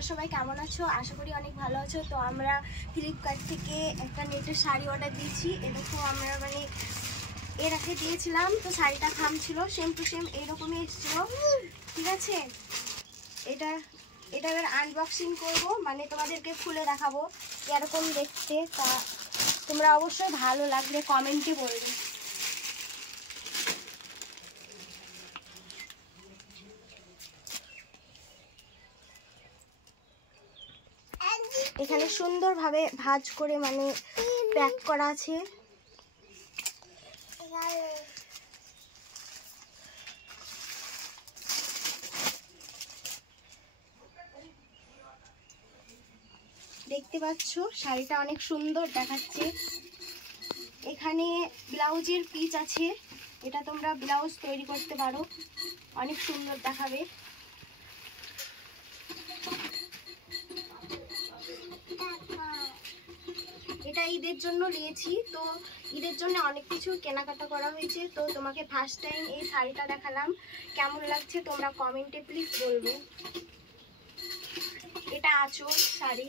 তোমরা সবাই কেমন আছো? আশা করি অনেক ভালো আছো। তো আমরা ফ্লিপকার্ট থেকে একটা নেটের শাড়ি অর্ডার দিয়েছি। দেখো আমরা মানে এর আগে দিয়েছিলাম, তো শাড়িটা খাম ছিল, সেম টু সেম এইরকমই এসেছিল। ঠিক আছে, এটার আনবক্সিং করব, মানে তোমাদেরকে খুলে দেখাবো এরকম দেখতে। তা তোমরা অবশ্যই ভালো লাগলে কমেন্টে বলবে। এখানে সুন্দরভাবে ভাঁজ করে মানে প্যাক করা আছে। দেখতে পাচ্ছ শাড়িটা অনেক সুন্দর দেখাচ্ছে। এখানে ব্লাউজের পিস আছে, এটা তোমরা ব্লাউজ তৈরি করতে পারো, অনেক সুন্দর দেখাবে। এটা ঈদের জন্য নিয়েছি, তো ঈদের জন্য অনেক কিছু কেনাকাটা করা হয়েছে। তো তোমাকে ফার্স্ট টাইম এই শাড়িটা দেখালাম, কেমন লাগছে তোমরা কমেন্টে প্লিজ বলবে। এটা আঁচল শাড়ি।